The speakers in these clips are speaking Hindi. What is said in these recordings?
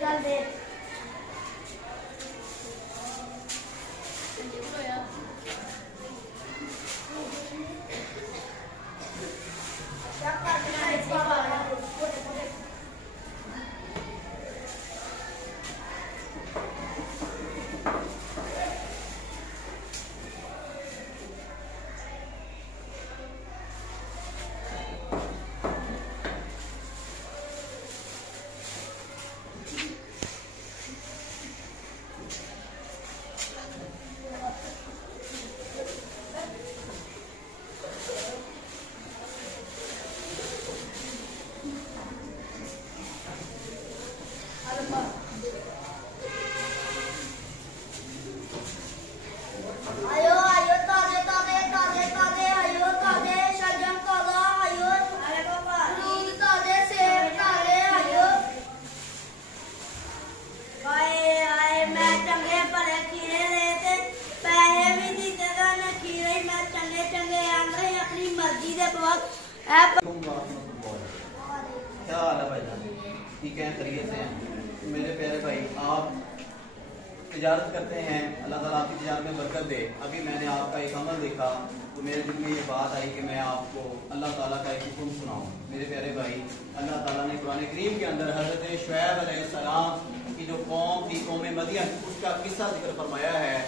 चल दे क्या हाल है भाईजान? ठीक है, खैरियत से हैं? मेरे प्यारे भाई, आप तिजारत करते हैं, अल्लाह ताला आपकी तिजारत में बरकत दे। अभी मैंने आपका एक अमल देखा तो मेरे दिल में ये बात आई कि मैं आपको अल्लाह ताला का एक हुक्म सुनाऊं। मेरे प्यारे भाई, अल्लाह ताला ने कुरान करीम के अंदर हज़रत शुएब अलैहिस्सलाम की जो कौम थी, कौम मदियन, उसका किस्सा जिक्र फरमाया है।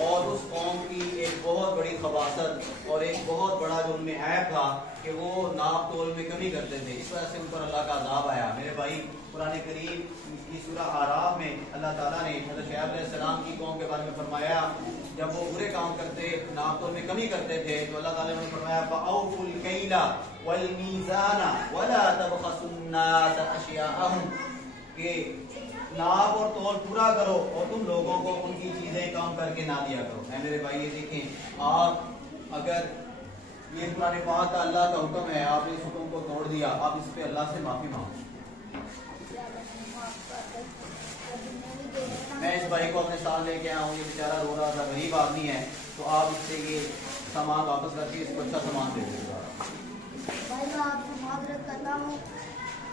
और उस कौम की एक बहुत बड़ी खबासत और एक बहुत बड़ा जो उनमें ऐप था कि वो नाप तोल में कमी करते थे। इस वजह से उन पर अल्लाह का अज़ाब आया। मेरे भाई, कुरान करीम की सूरह आराफ में अल्लाह ताला ने हज़रत शुएब अलैहिस्सलाम की कौम के बारे में फरमाया, जब वो बुरे काम करते, नाप तोल में कमी करते थे, तो अल्लाह ताला ने फरमाया फ़अऊफ़ुल कैला वल मीज़ाना वला तबख़सुन्नास अशियाअहुम, कि नाप और तोल पूरा करो और तुम लोगों को उनकी चीजें कम करके ना दिया करो। है मेरे भाई, ये देखें, आप अगर ये कुरान पाक का अल्लाह का हुक्म है, आपने इस हुक्म को तोड़ दिया, आप इस पे अल्लाह से माफी मांगो। मैं इस भाई को अपने साथ लेके आया हूँ, ये बेचारा रो रहा था, गरीब आदमी है, तो आप इससे ये सामान वापस करके इसको अच्छा सामान दे दीजिएगा। भाई, मैं आपसे माजरत करता हूँ,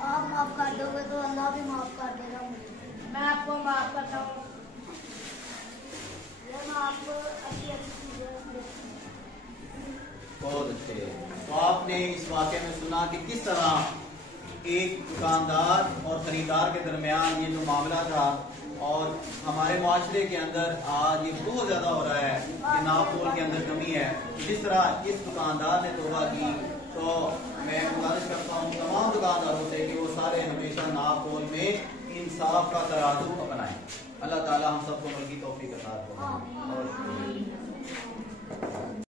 आप माफ कर दोगे तो अल्लाह भी माफ कर देगा मुझे। मैं आपको माफ करता हूँ। मैं आपको अच्छी अच्छी चीजें। बहुत अच्छे। तो आपने इस वाक़े में सुना कि किस तरह एक दुकानदार और खरीदार के दरमियान ये जो मामला था, और हमारे माशरे के अंदर आज ये बहुत ज्यादा हो रहा है कि नाप तोल के अंदर कमी है। जिस तरह इस दुकानदार ने तौबा की, तो मैं गुजारिश करता हूँ तमाम दुकानदारों से कि वो सारे हमेशा नाप तोल में इंसाफ का तराजू अपनाएं। अल्लाह ताला हम सबको मल की तौफीक अता फरमाए।